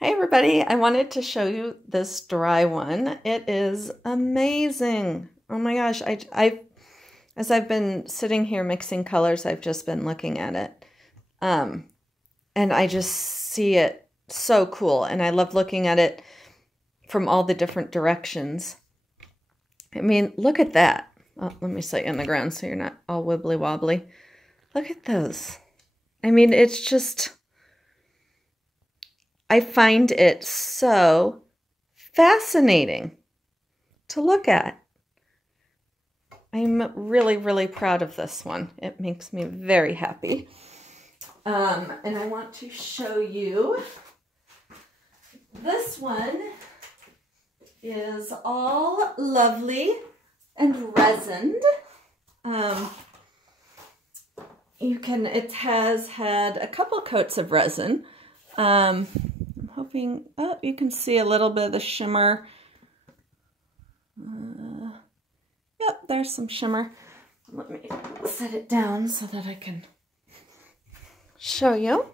Hey everybody, I wanted to show you this dry one. It is amazing. Oh my gosh, as I've been sitting here mixing colors, I've just been looking at it. And I just see it so cool, and I love looking at it from all the different directions. I mean, look at that. Oh, let me set you on the ground so you're not all wibbly wobbly. Look at those. I mean, it's just, I find it so fascinating to look at. I'm really, really proud of this one. It makes me very happy. And I want to show you, this one is all lovely and resined. It has had a couple coats of resin. I'm hoping, oh, you can see a little bit of the shimmer. Yep, there's some shimmer. Let me set it down so that I can show you.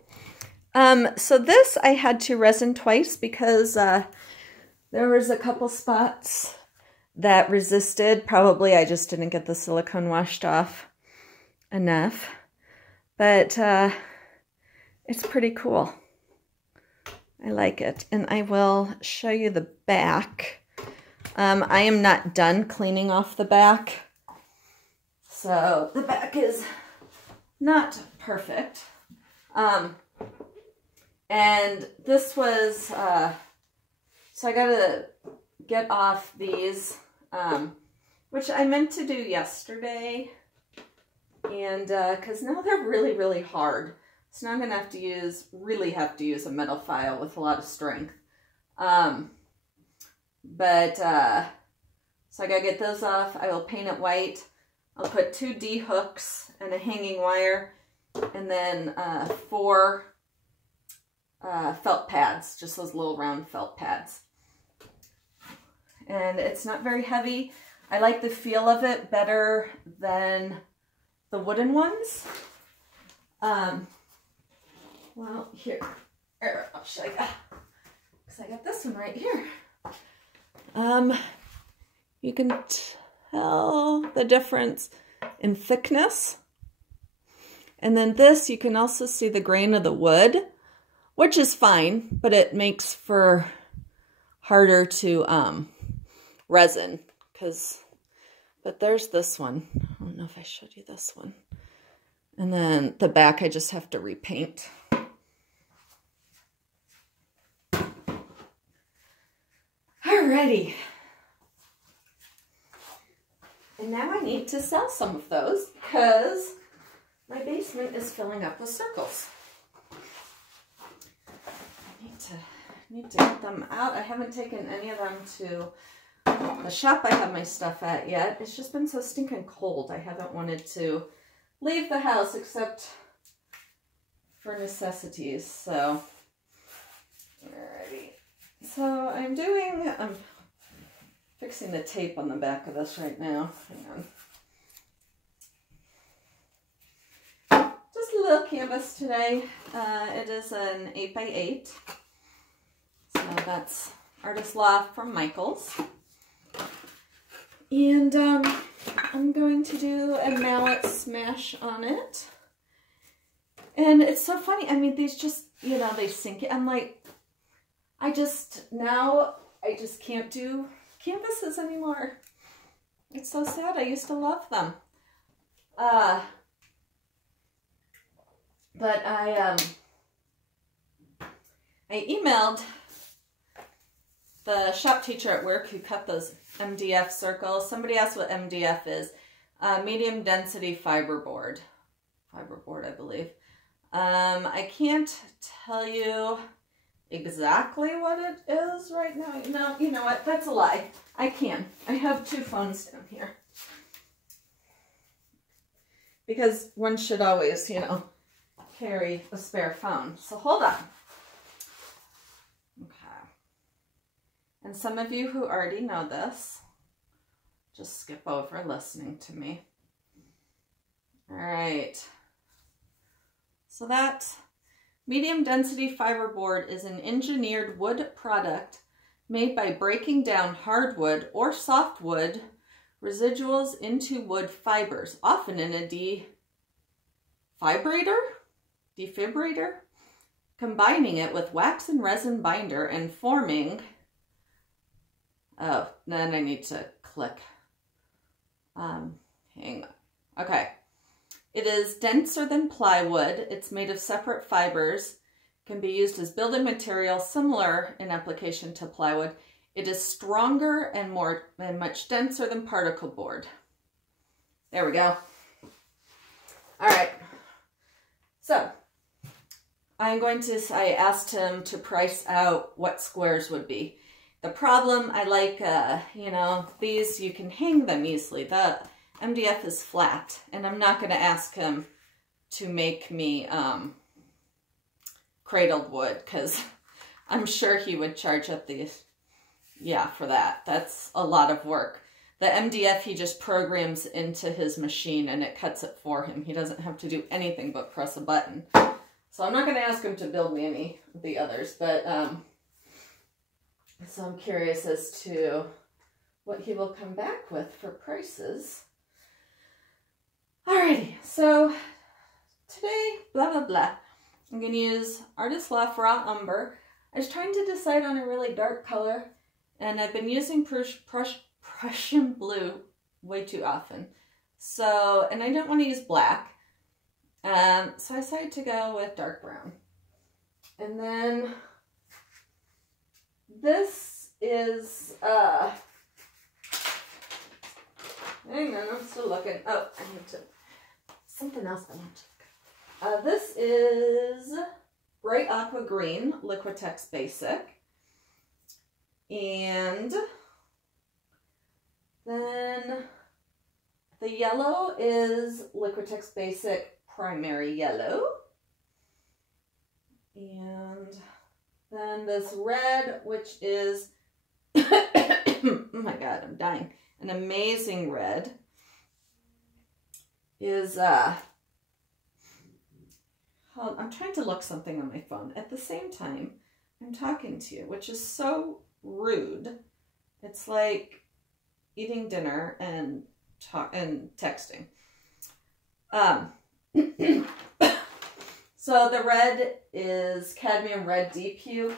So this I had to resin twice because there was a couple spots that resisted. Probably I just didn't get the silicone washed off enough. But it's pretty cool. I like it. And I will show you the back. I am not done cleaning off the back. So the back is not perfect. And this was, so I gotta get off these, which I meant to do yesterday. And because now they're really, really hard. So now I'm gonna really have to use a metal file with a lot of strength. So I gotta get those off. I will paint it white. I'll put 2 D hooks and a hanging wire, and then 4 felt pads, just those little round felt pads. And it's not very heavy. I like the feel of it better than the wooden ones. Well, here, I'll show you, because I got this one right here. You can tell the difference in thickness. And then this, you can also see the grain of the wood, which is fine, but it makes for harder to resin, but there's this one. I don't know if I showed you this one. And then the back, I just have to repaint. Alrighty. And now I need to sell some of those because my basement is filling up with circles. I need to get them out. I haven't taken any of them to the shop I have my stuff at yet. It's just been so stinking cold. I haven't wanted to leave the house except for necessities. So, alrighty. So I'm fixing the tape on the back of this right now. Hang on. Just a little canvas today. It is an 8x8. So that's Artist Loft from Michaels. And I'm going to do a mallet smash on it. And it's so funny. I mean, these just, you know, they sink it. I'm like, I just can't do canvases anymore. It's so sad. I used to love them. But I emailed the shop teacher at work who cut those MDF circles. Somebody asked what MDF is. Medium density fiberboard. Fiberboard, I believe. I can't tell you exactly what it is right now. No, you know what? That's a lie. I can. I have 2 phones down here. Because one should always, you know, carry a spare phone. So hold on. Okay. And some of you who already know this, just skip over listening to me. All right. So that Medium density fiberboard is an engineered wood product made by breaking down hardwood or softwood residuals into wood fibers, often in a defibrator, combining it with wax and resin binder and forming, oh, then I need to click, hang on, okay. It is denser than plywood. It's made of separate fibers, can be used as building material, similar in application to plywood. It is stronger and much denser than particle board. There we go. All right. So I asked him to price out what squares would be. The problem, I like, you know, these, you can hang them easily. The MDF is flat, and I'm not going to ask him to make me cradled wood, because I'm sure he would charge up these, yeah, for that. That's a lot of work. The MDF he just programs into his machine and it cuts it for him. He doesn't have to do anything but press a button. So I'm not going to ask him to build me any of the others, but so I'm curious as to what he will come back with for prices. Alrighty, so today, blah, blah, blah. I'm going to use Artist Loft Raw Umber. I was trying to decide on a really dark color, and I've been using Prussian blue way too often. So, and I didn't want to use black. So I decided to go with dark brown. And then this is, hang on, I'm still looking. Oh, I need to, something else I want to look at. This is Bright Aqua Green, Liquitex Basic. And then the yellow is Liquitex Basic Primary Yellow. And then this red, which is, oh my God, I'm dying. An amazing red is, I'm trying to look something on my phone. At the same time, I'm talking to you, which is so rude. It's like eating dinner and texting. So the red is Cadmium Red Deep Hue,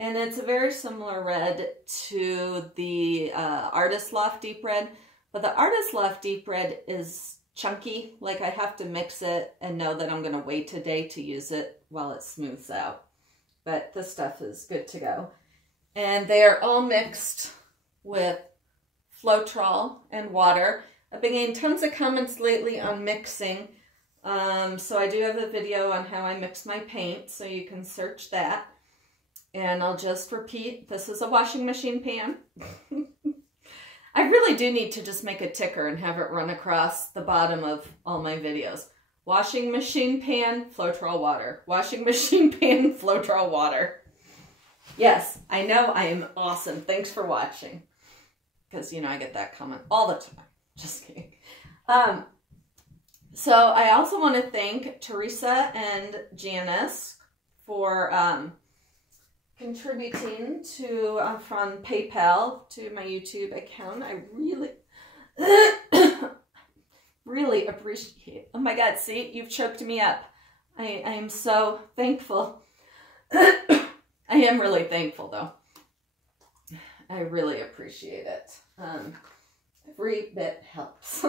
and it's a very similar red to the Artist Loft Deep Red, but the Artist Loft Deep Red is chunky. Like, I have to mix it and know that I'm going to wait a day to use it while it smooths out. But this stuff is good to go. And they are all mixed with Floetrol and water. I've been getting tons of comments lately on mixing. So I do have a video on how I mix my paint, so you can search that. And I'll just repeat, this is a washing machine pan. I really do need to just make a ticker and have it run across the bottom of all my videos. Washing machine pan, Floetrol water. Washing machine pan, Floetrol water. Yes, I know I am awesome. Thanks for watching. Because, you know, I get that comment all the time. Just kidding. So I also want to thank Teresa and Janice for contributing to from PayPal to my YouTube account. I really appreciate it. Oh my God, see, you've choked me up. I am so thankful. I am really thankful, though. I really appreciate it. Every bit helps.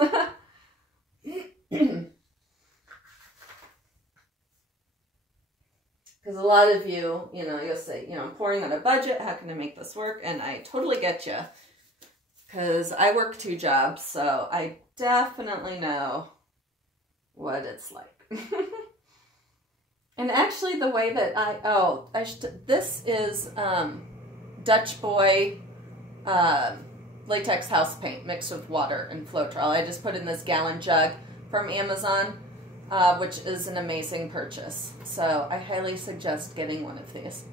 Because a lot of you, you know, you'll say, you know, I'm pouring on a budget. How can I make this work? And I totally get you. Because I work 2 jobs, so I definitely know what it's like. And actually the way that this is Dutch Boy latex house paint mixed with water and Floetrol. I just put in this gallon jug from Amazon, which is an amazing purchase. So I highly suggest getting one of these.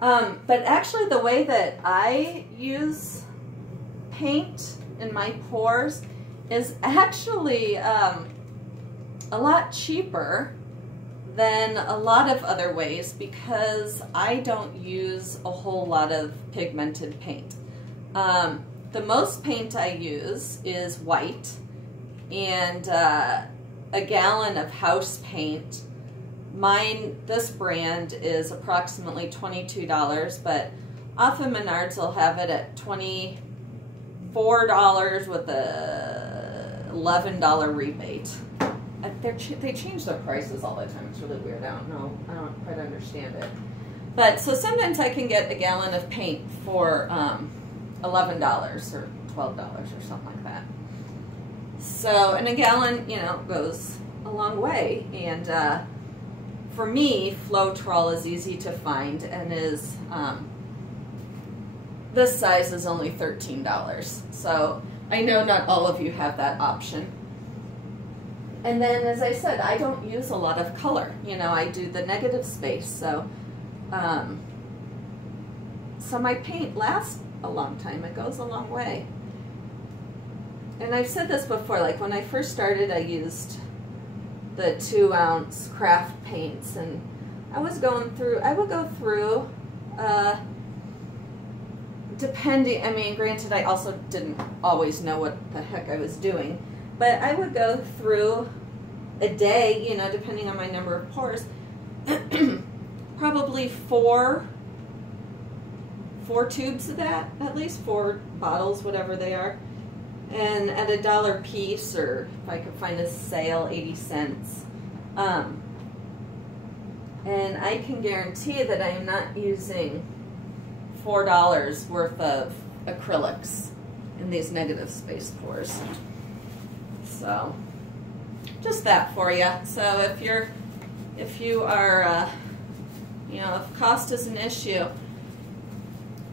But actually the way that I use paint in my pours is actually a lot cheaper than a lot of other ways because I don't use a whole lot of pigmented paint. The most paint I use is white, and a gallon of house paint. Mine, this brand, is approximately $22, but often Menards will have it at $24 with a $11 rebate. They change their prices all the time. It's really weird. I don't quite understand it. But so sometimes I can get a gallon of paint for $11 or $12 or something like that. So, and a gallon, you know, goes a long way. And for me, Floetrol is easy to find and is, this size is only $13. So I know not all of you have that option. And then, as I said, I don't use a lot of color. You know, I do the negative space. So, so my paint lasts a long time. It goes a long way. And I've said this before, like when I first started, I used the 2-ounce craft paints, and I would go through, depending, I mean, granted, I also didn't always know what the heck I was doing, but I would go through a day, you know, depending on my number of pours, probably four tubes of that, at least 4 bottles, whatever they are, and at $1 a piece, or if I could find a sale, 80 cents. And I can guarantee that I am not using $4 worth of acrylics in these negative space pours. So, just that for you. So if you are, you know, if cost is an issue,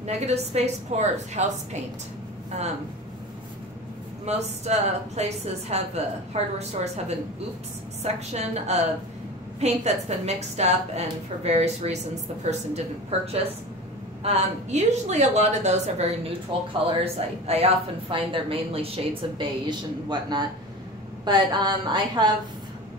negative space pours, house paint. Most places have, hardware stores have an oops section of paint that's been mixed up and for various reasons the person didn't purchase. Usually a lot of those are very neutral colors. I often find they're mainly shades of beige and whatnot. But I have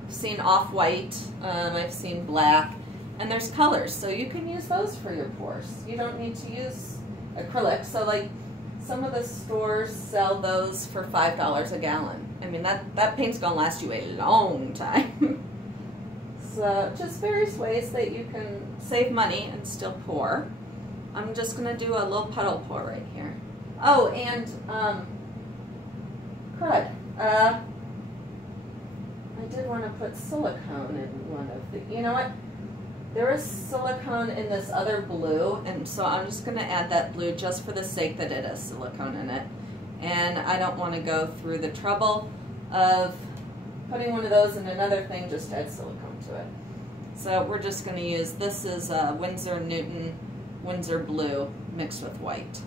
seen off-white, I've seen black, and there's colors, so you can use those for your pours. You don't need to use acrylic. So like some of the stores sell those for $5 a gallon. I mean, that paint's gonna last you a long time. So just various ways that you can save money and still pour. I'm just gonna do a little puddle pour right here. Oh, and crud. I did want to put silicone in one of the, you know what? There is silicone in this other blue, and so I'm just going to add that blue just for the sake that it has silicone in it. And I don't want to go through the trouble of putting one of those in another thing just to add silicone to it. So we're just going to use, this is Winsor Newton Winsor Blue mixed with white,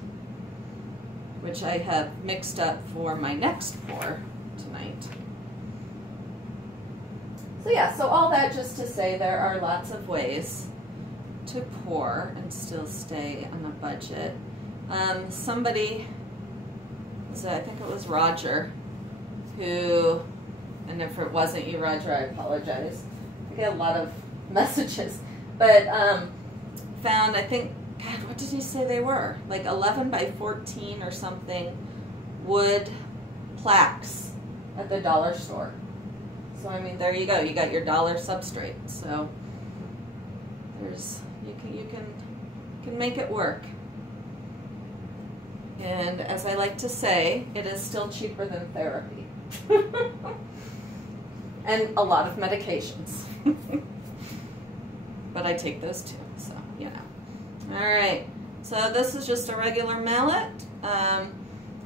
which I have mixed up for my next pour tonight. So yeah, so all that just to say there are lots of ways to pour and still stay on a budget. Somebody, so I think it was Roger, who, and if it wasn't you, Roger, I apologize. I get a lot of messages, but found, I think, God, what did he say they were? Like 11 by 14 or something wood plaques at the dollar store. So I mean, there you go. You got your dollar substrate. So there's you can make it work. And as I like to say, it is still cheaper than therapy, and a lot of medications. But I take those too. So you know. All right. So this is just a regular mallet. A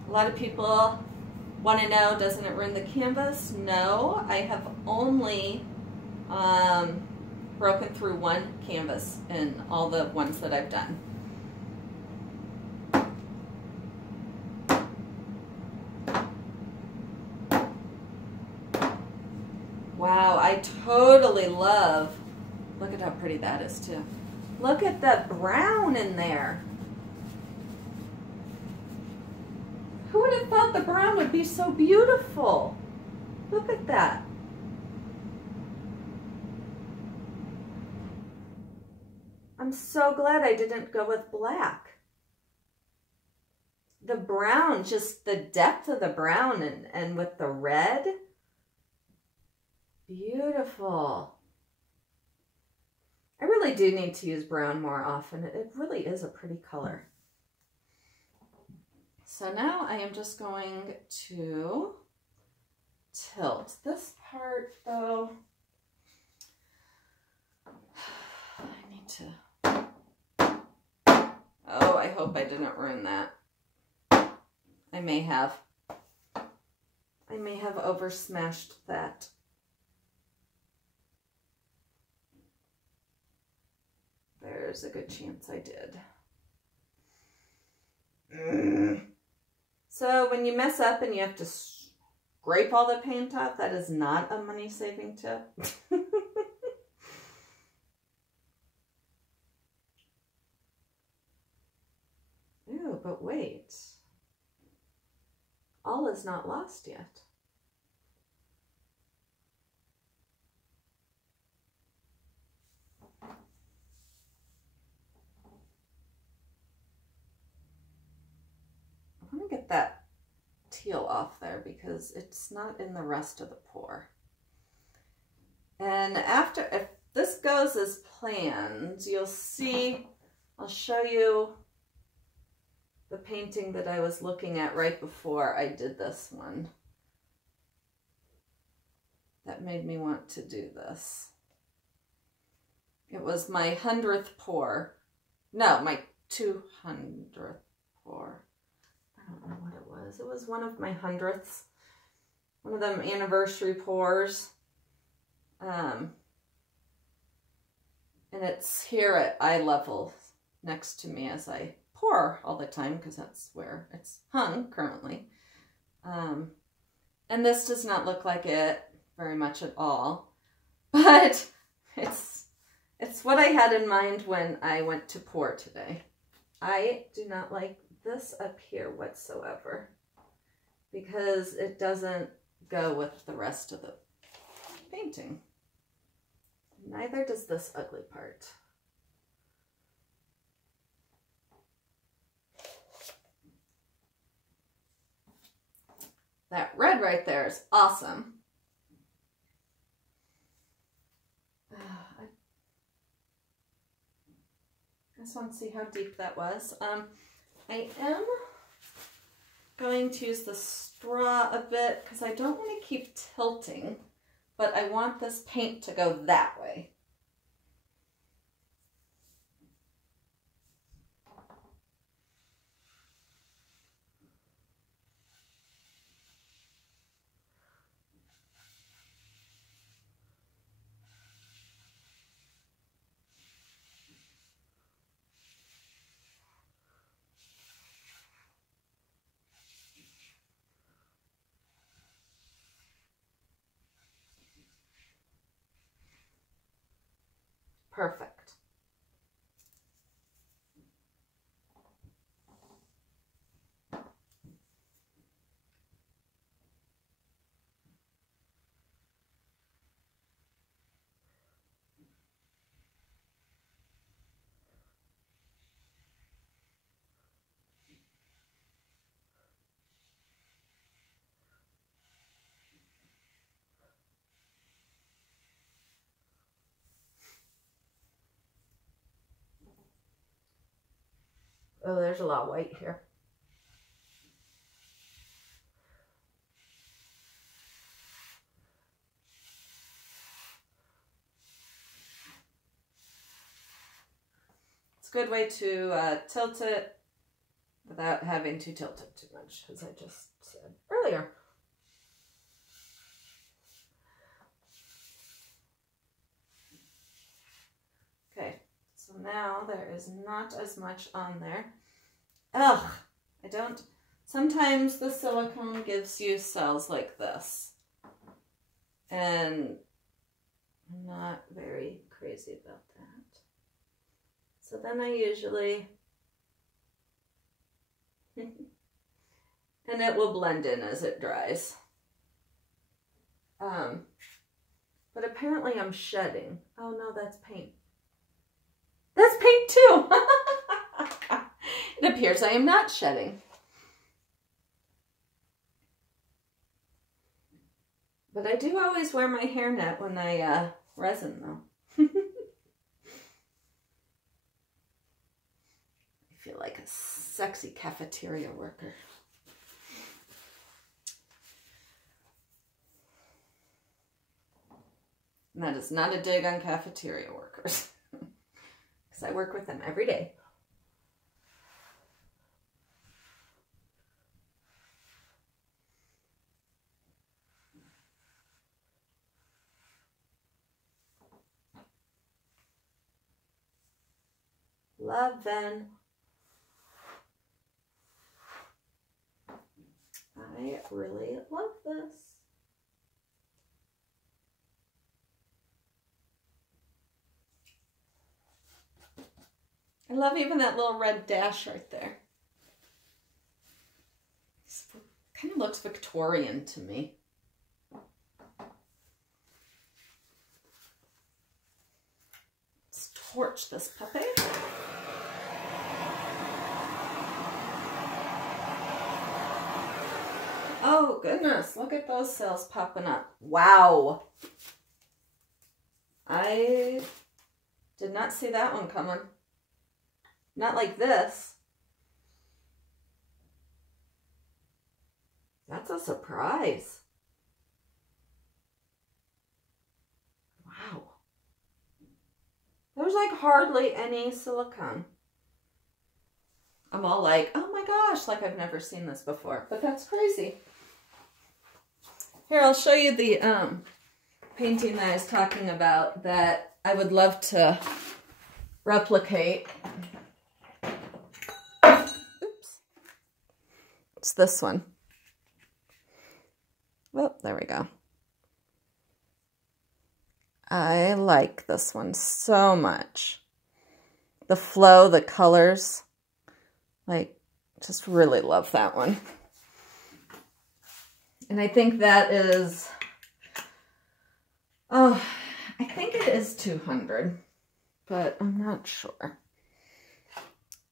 lot of people want to know, doesn't it ruin the canvas? No, I have only broken through one canvas in all the ones that I've done. Wow, I totally love, look at how pretty that is too. Look at the brown in there. Who would have thought the brown would be so beautiful? Look at that. I'm so glad I didn't go with black. The brown, just the depth of the brown and with the red. Beautiful. I really do need to use brown more often. It really is a pretty color. So now I am just going to tilt. This part though, I need to, oh, I hope I didn't ruin that. I may have over smashed that. There's a good chance I did. So when you mess up and you have to scrape all the paint off, that is not a money-saving tip. Ew, but wait. All is not lost yet. I want to get that teal off there because it's not in the rest of the pour. And after, if this goes as planned, you'll see, I'll show you the painting that I was looking at right before I did this one. That made me want to do this. It was my 100th pour. No, my 200th pour. I don't know what it was. It was one of my 100ths. One of them anniversary pours. And it's here at eye level next to me as I pour all the time because that's where it's hung currently. And this does not look like it very much at all, but it's what I had in mind when I went to pour today. I do not like this up here whatsoever because it doesn't go with the rest of the painting. Neither does this ugly part. That red right there is awesome. I just want to see how deep that was. I am going to use the straw a bit because I don't want to keep tilting, but I want this paint to go that way. Perfect. Oh, there's a lot of white here. It's a good way to tilt it without having to tilt it too much, as I just said earlier. Okay, so now there is not as much on there. Ugh, I don't, sometimes the silicone gives you cells like this. And I'm not very crazy about that. So then I usually, and it will blend in as it dries. But apparently I'm shedding. Oh no, that's paint. That's pink too. It appears I am not shedding. But I do always wear my hairnet when I resin though. I feel like a sexy cafeteria worker. And that is not a dig on cafeteria workers, because I work with them every day. Love then. I really love this. I love even that little red dash right there. It kind of looks Victorian to me. Let's torch this puppy. Oh goodness, look at those cells popping up. Wow. I did not see that one coming. Not like this. That's a surprise. Wow. There's like hardly any silicone. I'm all like, oh my gosh, like I've never seen this before, but that's crazy. Here, I'll show you the painting that I was talking about that I would love to replicate. Oops. It's this one. Oh, there we go. I like this one so much. The flow, the colors, like, just really love that one. And I think that is, oh, I think it is 200, but I'm not sure.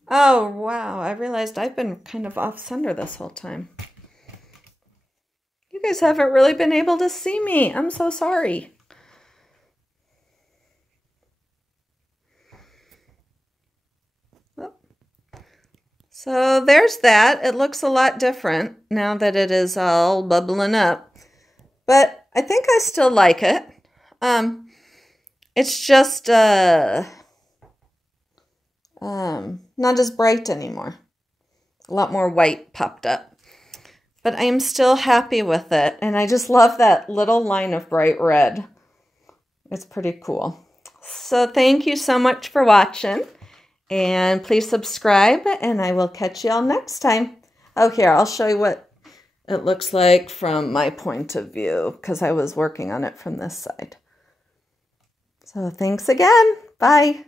Oh, wow, I realized I've been kind of off center this whole time. You guys haven't really been able to see me. I'm so sorry. So there's that. It looks a lot different now that it is all bubbling up. But I think I still like it. It's just not as bright anymore. A lot more white popped up. But I am still happy with it. And I just love that little line of bright red. It's pretty cool. So thank you so much for watching. And please subscribe, and I will catch you all next time. Oh, here, I'll show you what it looks like from my point of view, because I was working on it from this side. So thanks again. Bye.